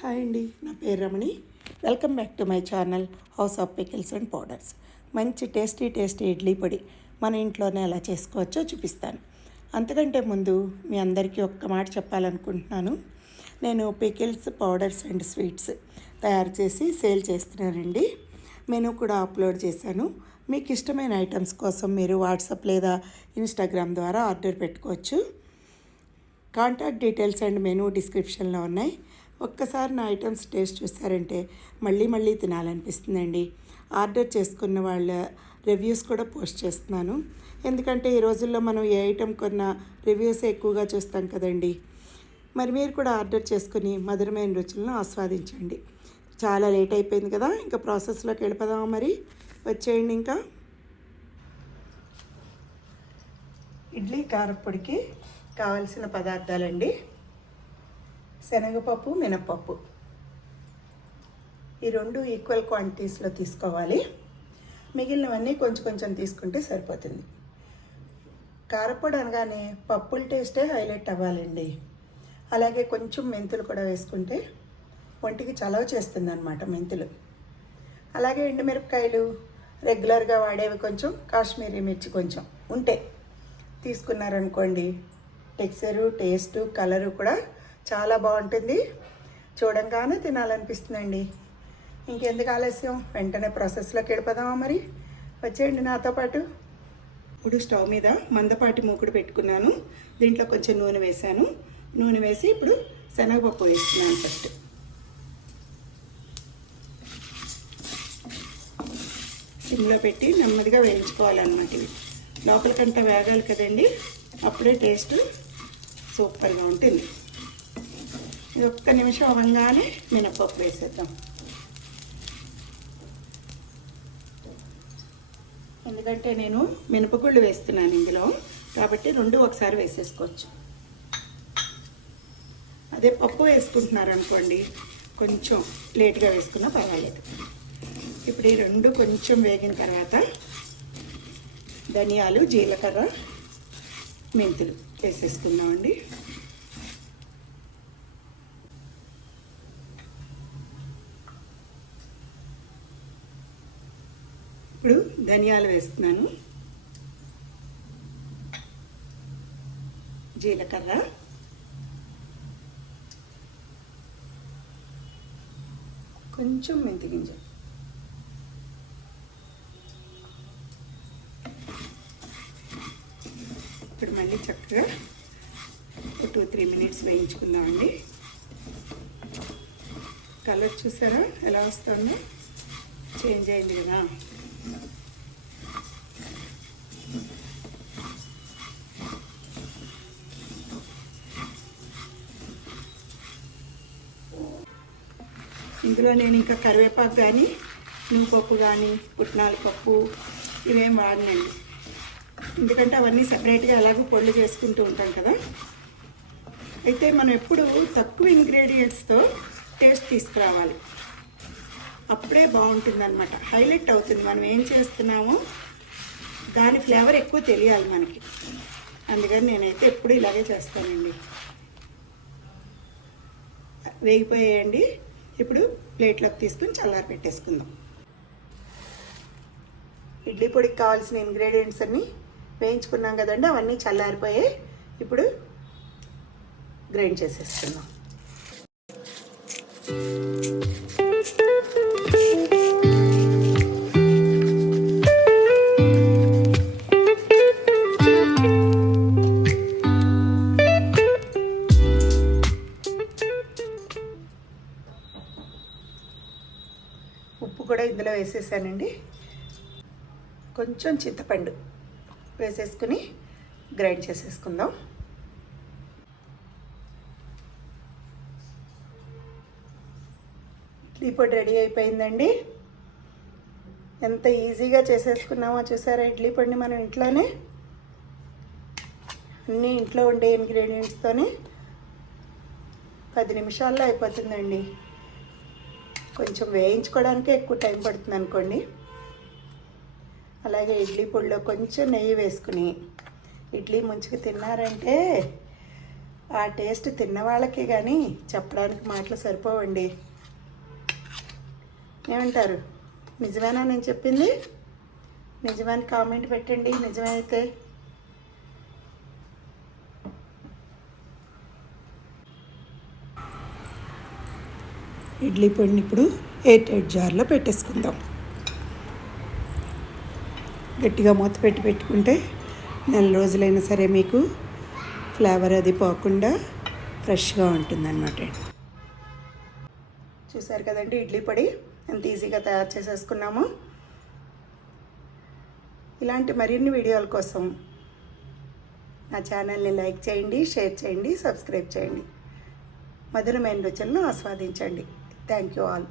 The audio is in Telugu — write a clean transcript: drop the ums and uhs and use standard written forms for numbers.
హాయ్ అండి, నా పేరు Ramani. Welcome back to my channel house of pickles and powders. మంచి టేస్టీ ఇడ్లీ పొడి మన ఇంట్లోనే ఎలా చేసుకోవచ్చో చూపిస్తాను. అంతకంటే ముందు మీ అందరికీ ఒక్క మాట చెప్పాలనుకుంటున్నాను. నేను పికిల్స్, పౌడర్స్ అండ్ స్వీట్స్ తయారు చేసి సేల్ చేస్తున్నానండి. మెనూ కూడా అప్లోడ్ చేశాను. మీకు ఇష్టమైన ఐటమ్స్ కోసం మీరు వాట్సాప్ లేదా ఇన్స్టాగ్రామ్ ద్వారా ఆర్డర్ పెట్టుకోవచ్చు. కాంటాక్ట్ డీటెయిల్స్ అండ్ మెనూ డిస్క్రిప్షన్లో ఉన్నాయి. ఒక్కసారి నా ఐటమ్స్ టేస్ట్ చూసారంటే మళ్ళీ తినాలనిపిస్తుందండి. ఆర్డర్ చేసుకున్న వాళ్ళ రివ్యూస్ కూడా పోస్ట్ చేస్తున్నాను. ఎందుకంటే ఈ రోజుల్లో మనం ఏ ఐటెం కొన్నా రివ్యూస్ ఎక్కువగా చూస్తాం కదండి. మరి మీరు కూడా ఆర్డర్ చేసుకుని మధురమైన రుచులను ఆస్వాదించండి. చాలా లేట్ అయిపోయింది కదా, ఇంకా ప్రాసెస్లోకి వెళ్ళిపోదామా? మరి వచ్చేయండి. ఇంకా ఇడ్లీ కారప్పొడికి కావలసిన పదార్థాలండి: శనగపప్పు, మినపప్పు. ఈ రెండు ఈక్వల్ క్వాంటిటీస్లో తీసుకోవాలి. మిగిలినవన్నీ కొంచెం తీసుకుంటే సరిపోతుంది. కారప్పొడి అనగానే పప్పుల టేస్టే హైలైట్ అవ్వాలండి. అలాగే కొంచెం మెంతులు కూడా వేసుకుంటే ఒంటికి చలవ చేస్తుంది అన్నమాట మెంతులు. అలాగే ఎండుమిరపకాయలు, రెగ్యులర్గా వాడేవి కొంచెం, కాశ్మీరీ మిర్చి కొంచెం ఉంటే తీసుకున్నారనుకోండి, టెక్స్చరు, టేస్టు, కలరు కూడా చాలా బాగుంటుంది. చూడంగానే తినాలనిపిస్తుందండి. ఇంకెందుకు ఆలస్యం, వెంటనే ప్రాసెస్లోకి వెళ్ళిపోదామా? మరి వచ్చేయండి నాతో పాటు. ఇప్పుడు స్టవ్ మీద మందపాటి మూకుడు పెట్టుకున్నాను. దీంట్లో కొంచెం నూనె వేసాను. నూనె వేసి ఇప్పుడు శనగపప్పు వేస్తున్నాను. ఫస్ట్ సిమ్లో పెట్టి నెమ్మదిగా వేయించుకోవాలన్నమాట. ఇవి లోపలికంతా వేగాలి కదండి, అప్పుడే టేస్ట్ సూపర్గా ఉంటుంది. ఇది ఒక్క నిమిషం అవ్వగానే మినపప్పు వేసేద్దాం. ఎందుకంటే నేను మినపగుళ్ళు వేస్తున్నాను ఇందులో, కాబట్టి రెండు ఒకసారి వేసేసుకోవచ్చు. అదే పప్పు వేసుకుంటున్నారు అనుకోండి, కొంచెం లేట్గా వేసుకున్నా పర్వాలేదు. ఇప్పుడు ఈ రెండు కొంచెం వేగిన తర్వాత ధనియాలు, జీలకర్ర, మెంతులు వేసేసుకుందామండి. ఇప్పుడు ధనియాలు వేస్తున్నాను, జీలకర్ర, కొంచెం మెంతి గింజ, ఇప్పుడు మళ్ళీ చక్కగా 2-3 మినిట్స్ వేయించుకుందామండి. కలర్ చూసారా ఎలా వస్తుందో, చేంజ్ అయింది కదా. ఇందులో నేను ఇంకా కరివేపాకు కానీ, నువ్వుపప్పు కానీ, పుట్నాల పప్పు ఇవేం వాడినండి. ఎందుకంటే అవన్నీ సపరేట్గా ఎలాగో పొళ్ళు చేసుకుంటూ ఉంటాం కదా. అయితే మనం ఎప్పుడు తక్కువ ఇంగ్రీడియంట్స్తో టేస్ట్ తీసుకురావాలి, అప్పుడే బాగుంటుంది అన్నమాట. హైలైట్ అవుతుంది మనం ఏం చేస్తున్నామో దాని ఫ్లేవర్ ఎక్కువ తెలియాలి మనకి. అందుకని నేనైతే ఎప్పుడు ఇలాగే చేస్తానండి. వేగిపోయాయండి. ఇప్పుడు ప్లేట్లోకి తీసుకుని చల్లారి పెట్టేసుకుందాం. ఇడ్లీ పొడికి కావాల్సిన ఇంగ్రీడియంట్స్ అన్నీ వేయించుకున్నాం కదండి, అవన్నీ చల్లారిపోయాయి. ఇప్పుడు గ్రైండ్ చేసేసుకుందాం. ఉప్పు కూడా ఇందులో వేసేసానండి. కొంచెం చింతపండు వేసేసుకుని గ్రైండ్ చేసేసుకుందాం. ఇడ్లీ పొడి రెడీ అయిపోయిందండి. ఎంత ఈజీగా చేసేసుకున్నామో చూసారా ఇడ్లీ పొడిని మనం ఇంట్లోనే. అన్నీ ఇంట్లో ఉండే ఇంగ్రీడియంట్స్తోనే 10 నిమిషాల్లో అయిపోతుందండి. కొంచెం వేయించుకోవడానికే ఎక్కువ టైం పడుతుంది అనుకోండి. అలాగే ఇడ్లీ పొడిలో కొంచెం నెయ్యి వేసుకుని ఇడ్లీ ముంచుకు తిన్నారంటే ఆ టేస్ట్ తిన్న వాళ్ళకే కానీ చెప్పడానికి మాటలు సరిపోవండి. ఏమంటారు? నిజమేనా నేను చెప్పింది? నిజమని కామెంట్ పెట్టండి నిజమైతే. ఇడ్లీ పొడిని ఇప్పుడు ఎయిర్ టైట్ జార్లో పెట్టేసుకుందాం. గట్టిగా మూత పెట్టుకుంటే నెల రోజులైనా సరే మీకు ఫ్లేవర్ అది పోకుండా ఫ్రెష్గా ఉంటుందన్నమాట. చూసారు కదండి ఇడ్లీ పొడి ఎంత ఈజీగా తయారు చేసేసుకున్నాము. ఇలాంటి మరిన్ని వీడియోల కోసం నా ఛానల్ని లైక్ చేయండి, షేర్ చేయండి, సబ్స్క్రైబ్ చేయండి. మధురమైన రుచులను ఆస్వాదించండి. Thank you all.